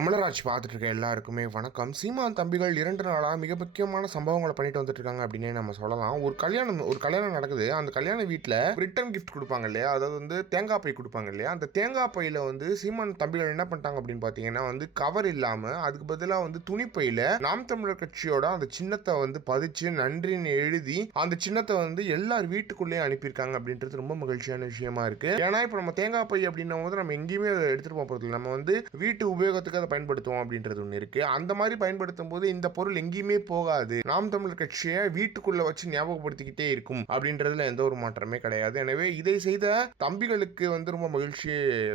அமலராஜ் பார்த்துட்டு இருக்க எல்லாருக்குமே வணக்கம். சீமான் தம்பிகள் இரண்டு நாளாக மிக முக்கியமான சம்பவங்களை பண்ணிட்டு வந்துட்டு இருக்காங்க அப்படின்னே நம்ம சொல்லலாம். ஒரு கல்யாணம் ஒரு கல்யாணம் நடக்குது. அந்த கல்யாண வீட்டில் ரிட்டன் கிஃப்ட் கொடுப்பாங்க இல்லையா? அதாவது வந்து தேங்காய் பை கொடுப்பாங்க இல்லையா? அந்த தேங்காய் பையில் வந்து சீமான் தம்பிகள் என்ன பண்ணிட்டாங்க அப்படின்னு பார்த்தீங்கன்னா வந்து கவர் இல்லாமல் அதுக்கு பதிலாக வந்து துணிப்பையில் நாம் தமிழர் கட்சியோட அந்த சின்னத்தை வந்து பதிச்சு நன்றின்னு எழுதி அந்த சின்னத்தை வந்து எல்லார் வீட்டுக்குள்ளேயே அனுப்பியிருக்காங்க அப்படின்றது ரொம்ப மகிழ்ச்சியான விஷயமா இருக்கு. ஏன்னா இப்போ நம்ம தேங்காய் பை அப்படின்னும் போது நம்ம எங்கேயுமே அதை எடுத்துட்டு போக போகிறது நம்ம வந்து வீட்டு உபயோகத்துக்கு அதை பயன்படுத்துவோம் அப்படின்றது ஒன்று இருக்கு. அந்த மாதிரி பயன்படுத்தும் போது இந்த பொருள் எங்கேயுமே போகாது. நாம் தமிழர் கட்சியை வீட்டுக்குள்ள வச்சு ஞாபகப்படுத்திக்கிட்டே இருக்கும் அப்படின்றதுல எந்த ஒரு மாற்றமே கிடையாது. எனவே இதை செய்த தம்பிகளுக்கு வந்து ரொம்ப மகிழ்ச்சி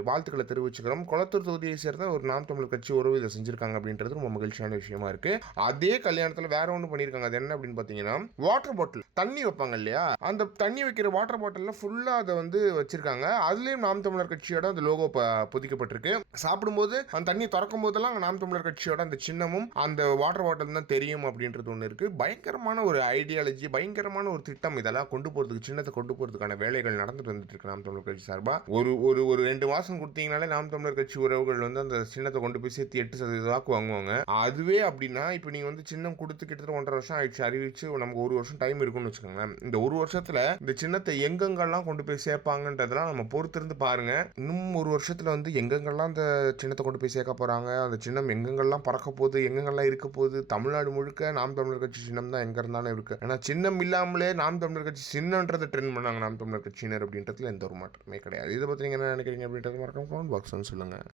வாழ்த்துக்களை தெரிவிச்சுக்கிறோம். குளத்தூர் தொகுதியை சேர்ந்த ஒரு நாம் தமிழர் கட்சி உறவு இதை செஞ்சிருக்காங்க அப்படின்றது ரொம்ப மகிழ்ச்சியான விஷயமா இருக்கு. அதே கல்யாணத்துல வேற ஒன்று பண்ணியிருக்காங்க. அது என்ன அப்படின்னு பார்த்தீங்கன்னா வாட்டர் பாட்டில் தண்ணி வைப்பாங்க இல்லையா? அந்த தண்ணி வைக்கிற வாட்டர் பாட்டிலில் ஃபுல்லாக அதை வந்து வச்சிருக்காங்க. அதுலேயும் நாம் தமிழர் கட்சியோட அந்த லோகோ பொதிக்கப்பட்டிருக்கு. சாப்பிடும்போது அந்த தண்ணி திறக்கும் போதெல்லாம் நாம் தமிழர் கட்சியோட அந்த சின்னமும் அந்த வாட்டர் பாட்டில் தான் தெரியும் அப்படின்றது ஒன்று இருக்குது பயங்கரமான ஒரு ஐடியாலஜி பயங்கரமான ஒரு திட்டம் இதெல்லாம் கொண்டு போகிறதுக்கு சின்னத்தை கொண்டு போகிறதுக்கான வேலைகள் நடந்துட்டு வந்துட்டு இருக்கு நாம் தமிழர் கட்சி சார்பாக ஒரு ஒரு ஒரு ரெண்டு மாதம் கொடுத்தீங்கனாலே நாம் தமிழர் கட்சி உறவுகள் வந்து அந்த சின்னத்தை கொண்டு போய் சேர்த்து எட்டு சதவீத வாக்கு வாங்குவாங்க. அதுவே அப்படின்னா இப்போ நீங்கள் வந்து சின்னம் கொடுத்து கிட்டத்தட்ட ஒன்றரை வருஷம் ஆயிடுச்சு. அறிவிச்சு நமக்கு ஒரு வருஷம் டைம் இருக்கும்னு வச்சுக்கோங்களேன். இந்த ஒரு வருஷத்தில் இந்த சின்னத்தை எங்கெங்கெல்லாம் கொண்டு போய் சேர்ப்பாங்கன்றதெல்லாம் நம்ம பொறுத்திருந்து பாருங்க. இன்னும் ஒரு வருஷத்தில் வந்து எங்கெங்கெல்லாம் அந்த சின்னத்தை கொண்டு போய் சேர்க்க சொல்கிறாங்க அந்த சின்னம் எங்கெங்கெல்லாம் பறக்க போகுது எங்கெங்கெல்லாம் இருக்க போகுது தமிழ்நாடு முழுக்க நாம் தமிழர் கட்சி சின்னம் தான் எங்கே இருந்தாலும் இருக்குது ஏன்னா சின்னம் இல்லாமலே நாம் தமிழர் கட்சி சின்னன்றதை ட்ரெண்ட் பண்ணாங்க நாம் தமிழர் கட்சியினர் அப்படின்றதுல எந்த ஒரு மாற்றமே கிடையாது. இதை பற்றி நீங்கள் என்ன நினைக்கிறீங்க அப்படின்றது மறக்காம கமெண்ட் பாக்ஸ் சொல்லுங்கள்